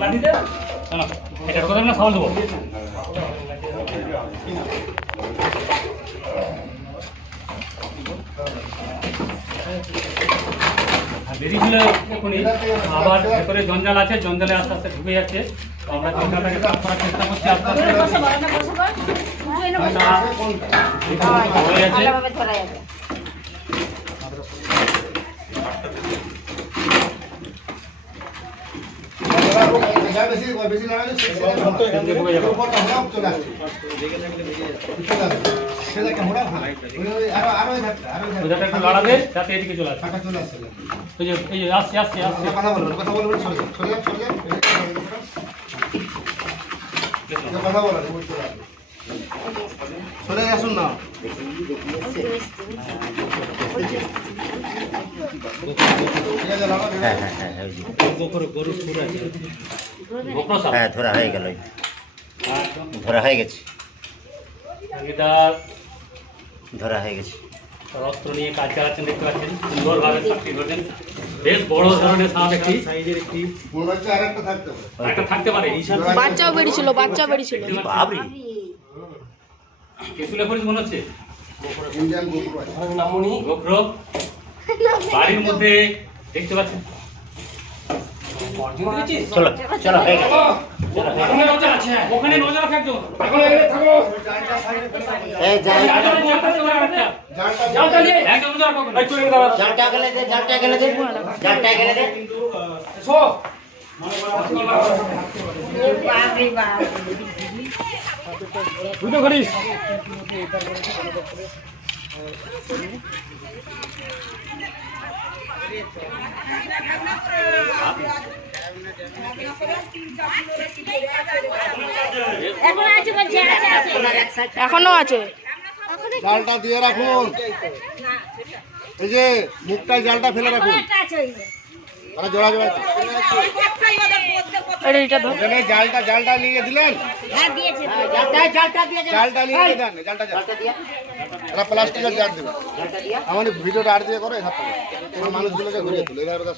লাঠিতে? না এটা ঢোকা না সামাল দেবো। বেরিয়েছিল এখনই আবার ভেতরে জঞ্জাল আছে জঞ্জালে আস্তে আস্তে ঢুকে যাচ্ছে। আমরা জঞ্জালটাকে সাফ করার চেষ্টা করছি আস্তে আস্তে। হয়ে যাচ্ছে বেশি বেশি লাগালে সেটা কেমন আরও আরও লড়াবে যাতে এদিকে চলে আসে চলে আসছে ওই যে এই যে আসছে আসছে আসছে কথা বলবেন কথা বলব সরে সরে সরে কথা বলেন সরে আসুন না। হ্যাঁ হ্যাঁ হ্যাঁ ধরা হয়ে গেল। ধরা হয়ে গেছে। ধরা হয়ে গেছে। নিয়ে কাজ চালাচ্ছেন দেখতে পাচ্ছেন সুন্দরভাবে সাপটি ধরছেন বেশ বড় ধরনের সাপ একটি। আরেকটা থাকতে হবে একটা থাকতে পারে। বাচ্চাও বেরিয়েছিল বাচ্চা বেরিয়েছিল। বাবরি কেতুলে পরিস মনে হচ্ছে? বাড়ির মধ্যে দেখতে পাচ্ছেন? চলো চলো ওখানে নজর আছে। ওখানে নজর রাখো একজন এই যাই জালটা একদম নজর রাখো। জালটা গেলে দে জালটা গেলে দে। জালটা গেলে দে। দুটো আছে আছে এখনও আছে। জালটা দিয়ে রাখুন। এই যে মুখটায় জালটা ফেলে রাখুন। জোড়া জোড়া। এটা এটা ধর। এখানে জালটা জালটা নিয়ে দিলেন? হ্যাঁ দিয়েছে। জালটা নিয়ে দেন জালটা জাল। এরা প্লাস্টিকের জাল দেবে আমার ভিডিওটা আর দিয়ে করো এধার থেকে। তোমার মানুষগুলোকে ঘুরিয়ে তুলো এধার ওধার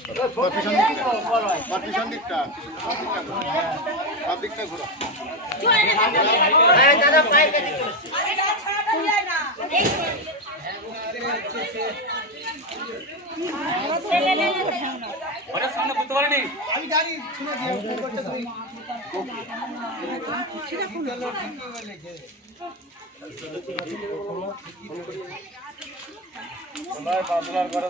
সরো। তোমার পিছন দিকটা তোমার পিছন দিকটা সব দিকটা ঘুরো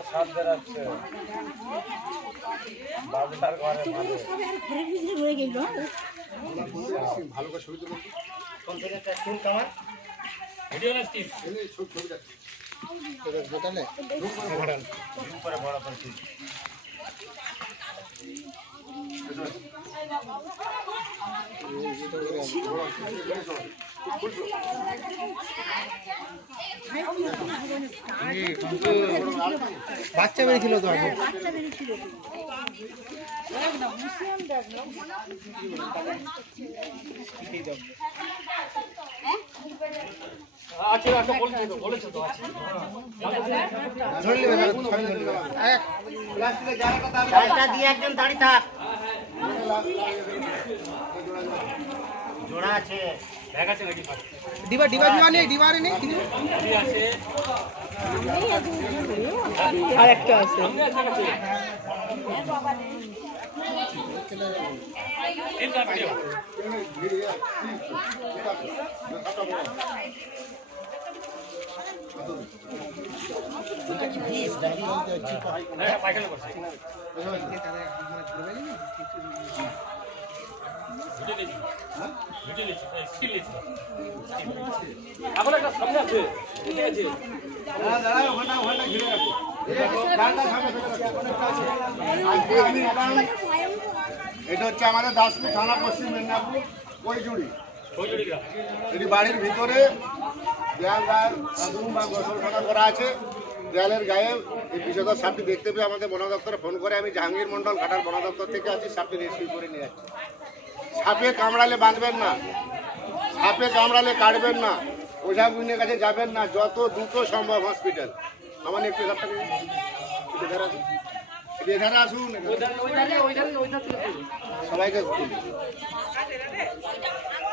অনেক সামনে বুঝতে পারিনি ভালো করে ছবি তুলো। ভিডিও নাচছি এই ছবি ছবি যাচ্ছে দোকানে বাচ্চা বেরিয়েছিল তো আগে আছে একটা বলছে তো বলেছে তো আছে ধরে নেবে না ধরে নেবে এক প্লাস্টিকের জায়গাটা তার জালটা দিয়ে একদম দাঁড়িয়ে থাক। জোড়া আছে। ব্যাগ আছে নাকি ডিবা ডিবা ডিবা নেই ডিবা নেই আছে আর একটা আছে। আছে একটা সামনে আছে দেখে আছে দাঁড়া ওখানটা ওখানটা ঘিরে রাখো এটা হচ্ছে আমাদের দাসপুর থানা পশ্চিম মেদিনীপুর কৈজুড়ি এটি বাড়ির ভিতরে দেয়াল বাথরুম বা করা আছে, দেয়ালের গায়ে এই বিষধর সাপটি দেখতে পেয়ে আমাদের বন দপ্তরে ফোন করে আমি জাহাঙ্গীর মন্ডল ঘাটার বন দপ্তর থেকে আছি সাপটি রেস্কিউ করে নিয়ে যাচ্ছি সাপে কামড়ালে বাঁধবেন না সাপে কামড়ালে কাটবেন না ওঝা বুঝনের কাছে যাবেন না, যত দ্রুত সম্ভব হসপিটাল। আমার একটু এধারে আসুন। একটু এধারে।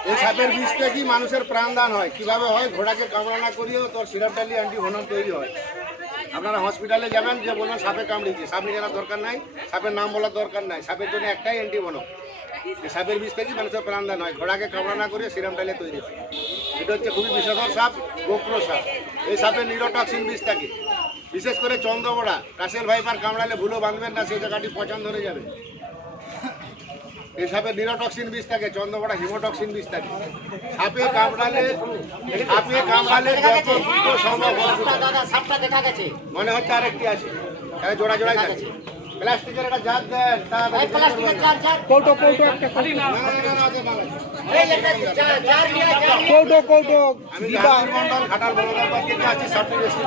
এই সাপের বিষ থেকে মানুষের প্রাণদান হয়? কীভাবে হয়? ঘোড়াকে কামড়া না করিয়েও তোর সিরাপ ডালি অ্যান্টি ভনন তৈরি হয়। আপনারা হসপিটালে যাবেন, যে বলবেন সাপে কামড়িয়েছে সাপ নিয়ে জানার দরকার নাই, সাপের নাম বলার দরকার নাই। সাপের জন্য একটাই অ্যান্টি এই সাপের বিষ থেকে মানুষের প্রাণদান হয়? ঘোড়াকে কামড়া না করিয়ে সিরাম ডালে তৈরি হয়। এটা হচ্ছে খুবই বিষধর সাপ গোপ্র সাপ এই সাপের নিরোটক্সিন বিষ থাকে বিশেষ করে চন্দ্রবড়া কাশেল ভাইপার কামড়ালে ভুলো বাঁধবেন না সেই জায়গাটি পচন ধরে যাবে। এসবের সাপে নিরোটক্সিন বিষ থাকে চন্দ্রবড়া হিমোটক্সিন বিষ থাকে। সাপে কামড়ালে সাপে কামড়ালে যত দ্রুত সম্ভব মনে হচ্ছে আরেকটি আছে। জোড়া জোড়া জোড়াই থাকে। প্লাস্টিকের একটা জাত দেন এই প্লাস্টিকের চার চার কৌটো কৌটো একটা না, না, না, না। এই নিয়ে কৌটো কৌটো। জাহাঙ্গীর মন্ডল ঘাটাল বড়দার থেকে আছি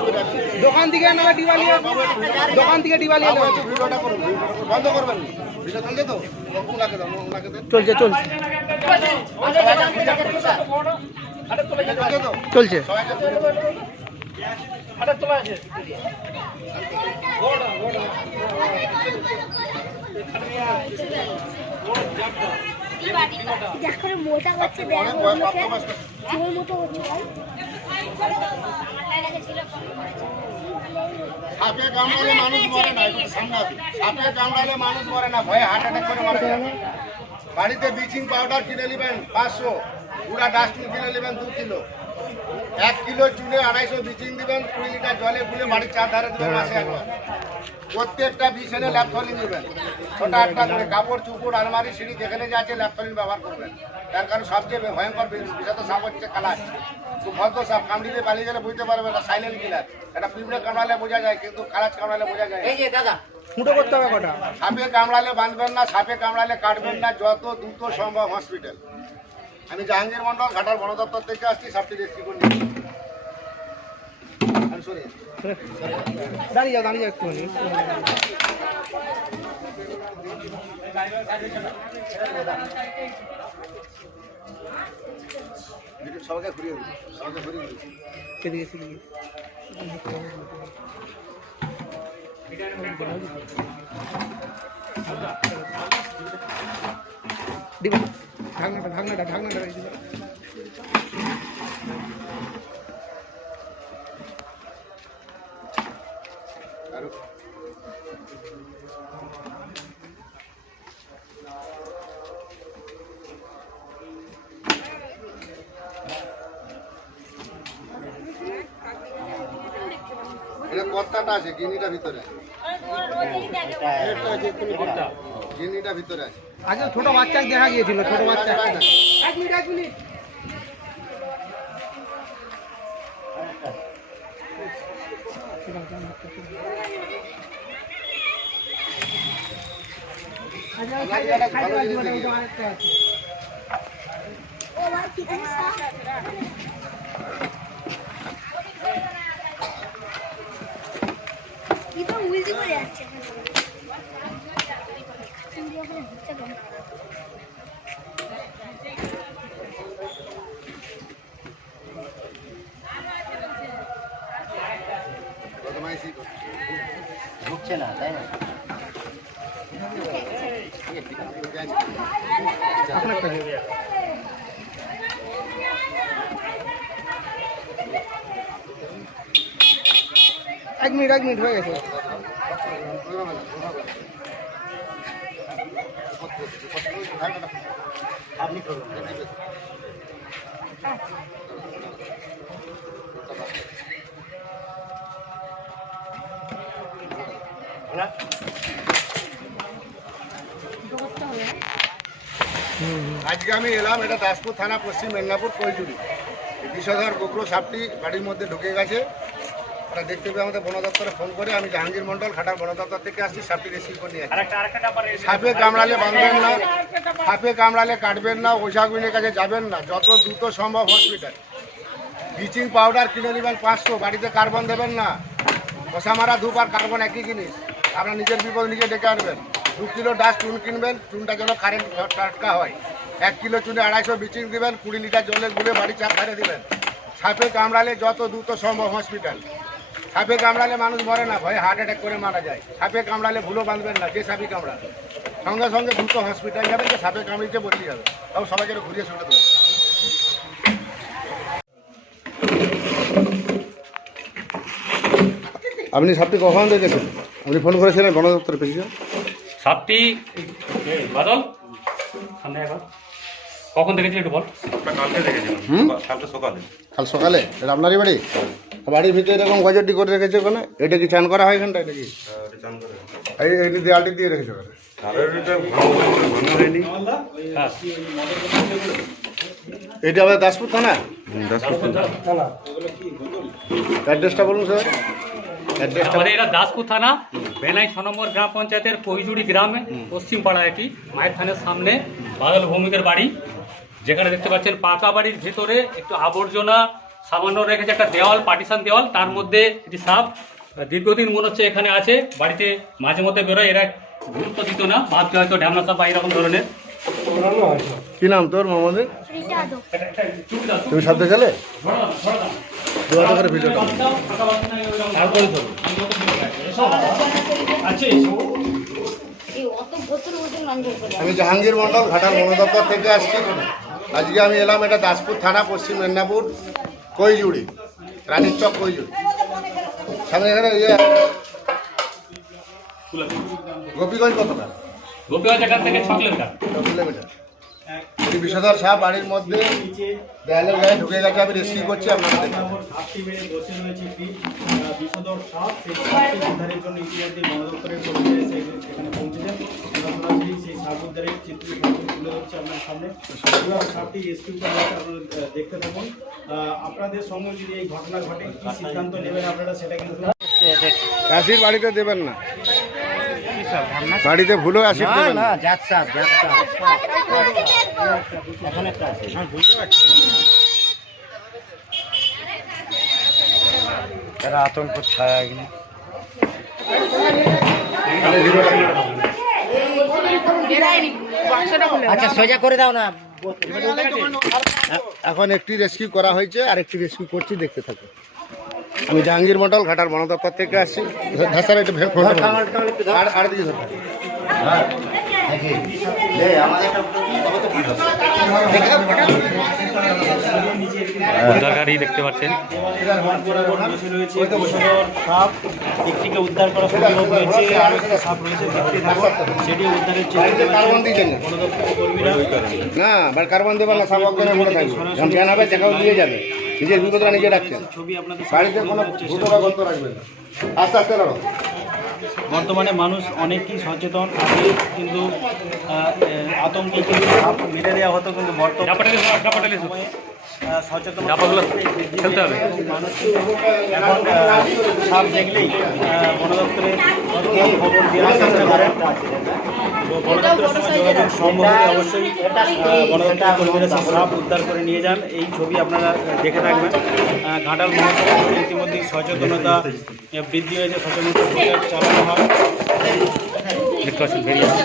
করে যাচ্ছি। দোকান থেকে না নিয়ে দোকান থেকে নিয়ে বাবু, ভিডিওটা করুন। বন্ধ করবেন। ভিডিও চলছে তো ওনাকে দাও ওনাকে দেন চলছে চলছে। চলছে চলছে। দেখো মোটা হচ্ছে সাপে কামড়ালে মানুষ মরে না একটু সামনে সাপে কামড়ালে মানুষ মরে না ভয়ে হার্ট অ্যাটাক করে মারা যায় বাড়িতে ব্লিচিং পাউডার কিনে নেবেন পাঁচশো পুরা ডাস্টবিন কিনে নেবেন দু কিলো। এক কিলো চুলে আড়াইশো ব্লিচিং দেবেন কুড়ি লিটার জলে গুলে বাড়ির চার ধারে দেবেন মাসে একবার প্রত্যেকটা এনে ল্যাপথলিন নেবেন ছোটা আটটা করে কাপড় চুপড় আলমারি সিঁড়ি যেখানে যাচ্ছে ল্যাপথলিন ব্যবহার করবেন। তার কারণ সবচেয়ে ভয়ঙ্কর বিষ- বিষাক্ত সাপ হচ্ছে কালার। খুব ভদ্র সাপ কামড়িতে পালিয়ে গেলে বুঝতে পারবে না সাইলেন্ট কিলার এটা পিঁপড়ে কামড়ালে বোঝা যায় কিন্তু কালাচ কামড়ালে বোঝা যায়। এই যে দাদা। ফুটো করতে হবে কটা? সাপে কামড়ালে বাঁধবেন না সাপে কামড়ালে কাটবেন না যত দ্রুত সম্ভব হসপিটাল আমি জাহাঙ্গীর মন্ডল ঘাটাল বন দপ্তর থেকে আসছি সরে যান। দাঁড়িয়ে যাও দাঁড়িয়ে যাও একটুখানি একটু। সবাইকে ঘুরিয়ে সবাইকে ঘুরিয়ে এদিকে দিবা। ঢাকনাটা ঢাকনাটা ঢাকনাটা রেখে এটা কর্তাটা আছে গিনিটা ভিতরে। আছে। গিনিটা ভিতরে আছে। আগে ছোট বাচ্চা দেখা গিয়েছিল ছোট বাচ্চা এক মিনিট এক মিনিট। আরেকটা আছে ও ভাই ঠিক আছে কি তো উল্টি করে যাচ্ছে উল্টি করে হচ্ছে কেন? বদমাইশি করে। ঢুকছে না তাই না আপনারটা কি? এক মিনিট এক মিনিট হয়ে গেছে আজকে আমি এলাম, এটা দাসপুর থানা, পশ্চিম মেদিনীপুর, কৈজুরি। বিষধর গোগ্র সাপটি বাড়ির মধ্যে ঢুকে গেছে। ওরা দেখতে পেয়ে আমাদের বন দপ্তরে ফোন করে আমি জাহাঙ্গীর মন্ডল খাটার বন দপ্তর থেকে আসছি সাপটি রেসিভ নিয়ে সাপে কামড়ালে বাঁধবেন না, সাপে কামড়ালে কাটবেন না, ওঝাগুলির কাছে যাবেন না, যত দ্রুত সম্ভব হসপিটাল। ব্লিচিং পাউডার কিনে নেবেন পাঁচশো, বাড়িতে কার্বন দেবেন না। মশা মারা ধূপ আর কার্বন একই জিনিস, আপনার নিজের বিপদ নিজে ডেকে আনবেন। দু কিলো ডাস্ট চুন কিনবেন, চুনটা যেন কারেন্ট টাটকা হয়। এক কিলো চুনে আড়াইশো ব্লিচিং দিবেন, কুড়ি লিটার জলে গুলে বাড়ি চার ধারে দিবেন। সাপে কামড়ালে যত দ্রুত সম্ভব হসপিটাল। সাপে কামড়ালে মানুষ মরে না ভয়ে হার্ট অ্যাটাক করে মারা যায়। সাপে কামড়ালে ভুলো বাঁধবেন না যে সাপে কামড়া সঙ্গে সঙ্গে দ্রুত হসপিটাল যাবেন যে সাপে কামড়িতে বদলে যাবে তাও সবাইকে ঘুরিয়ে শুনে দেবেন। আপনি সাপটি কখন দেখেছেন? আপনি ফোন করেছিলেন বন দপ্তরে পেয়েছেন সাপটি বাদল? সামনে একবার কখন দেখেছি একটু বল? কালকে দেখেছিলাম। হুম? কালকে সকালে। কাল সকালে এটা আপনারই বাড়ি বাড়ির ভিতরে এরকম গজরটি করে রেখেছে ওখানে? এটা কি চান করা হয় এখানটা এটা কি এই দেয়ালটি দিয়ে রেখেছে ওখানে? এটা আমাদের থানা? অ্যাড্রেসটা বলুন স্যার। এটা দাসপুর থানা ছ নম্বর গ্রাম পঞ্চায়েতের গ্রামে পশ্চিম পাড়া এটি মায়ের থানের সামনে বাদল ভৌমিকের বাড়ি। যেখানে দেখতে পাচ্ছেন পাকা বাড়ির ভেতরে একটু আবর্জনা সামান্য রেখেছে একটা দেওয়াল পার্টিশন দেওয়াল তার মধ্যে একটি সাপ দীর্ঘদিন মনে হচ্ছে এখানে আছে। বাড়িতে মাঝে মধ্যে বেরোয় এরা গুরুত্ব দিত না ভাবতে হয়তো ঢ্যামনা সাপ বা এরকম ধরনের। কি নাম তোর মোহাম্মদের তুমি সাথে গেলে? করে আমি জাহাঙ্গীর মন্ডল ঘাটাল বন দপ্তর থেকে আসছি। আজকে আমি এলাম এটা দাসপুর থানা পশ্চিম মেদিনীপুর কৈজুড়ি রানীর চক কৈজুড়ি। সামনে এখানে ইয়ে গোপীগঞ্জ কতটা? গোপীগঞ্জ এখান থেকে ছ কিলোমিটার ছ কিলোমিটার। বিষধর সাপ বাড়ির মধ্যে দেয়ালের গায়ে ঢুকে গেছে আমি রেস্কিউ করছি আপনাদের দেখুন। সাপটি মেরে বসে রয়েছে একটি আহ, বিষধর সাপ সেই সাপটি উদ্ধারের জন্য ইতিমধ্যে বন দপ্তরের কর্মীরা এসে পৌঁছেছেন সেই সাপ উদ্ধারের চিত্র তুলে ধরছি আপনার সামনে কীভাবে সাপটি রেস্কিউ করা হচ্ছে আপনারা দেখতে থাকুন আপনাদের সঙ্গে যদি এই ঘটনা ঘটে কি সিদ্ধান্ত নেবেন আপনারা সেটা কিন্তু বাড়িতে দেবেন না বাড়িতে ভুলেও অ্যাসিড না না না। জাত সাপ জাত সাপ এখন একটা আছে এরা আতঙ্ক ছায়া এখানে আচ্ছা সোজা করে দাও না। এখন একটি রেস্কিউ করা হয়েছে আর একটি রেস্কিউ করছি দেখতে থাকো আমি জাহাঙ্গীর মন্ডল ঘাটার বন দপ্তর থেকে আসছি। একটু আর দিকে উদ্ধারকারী দেখতে পাচ্ছেন। বসে রয়েছে বিষধর সাপ একটিকে উদ্ধার করা সম্ভব হয়েছে আর একটা সাপ রয়েছে দেখতে থাকো সেটি উদ্ধারের বাড়িতে চেষ্টা কার্বন দিয়েছেন না? কার্বন দেবেন না সাপ মনে থাকবে। জ্ঞান হবে দেখাও দিয়ে যাবে। নিজের বিপদটা নিজে রাখছেন। ছবি আপনাদের বাড়িতে কোনো ভূত বা গন্ত রাখবেন না। আস্তে আস্তে রাখো বর্তমানে মানুষ অনেকই সচেতন আগে কিন্তু আতঙ্কে কিন্তু মেরে দেওয়া হতো কিন্তু বর্তমানে সচেতন সাপ দেখলেই বন দপ্তরে খবর দেওয়ার চেষ্টা করেন। উদ্ধার করে নিয়ে যান এই ছবি আপনারা দেখে থাকবেন ঘাটাল মহকুমা ইতিমধ্যেই সচেতনতা বৃদ্ধি হয়েছে সচেতনতা চালানো হয় দেখতে পাচ্ছেন বেরিয়ে আসছে।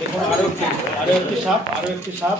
দেখুন আরও একটি আরও একটি সাপ আরও একটি সাপ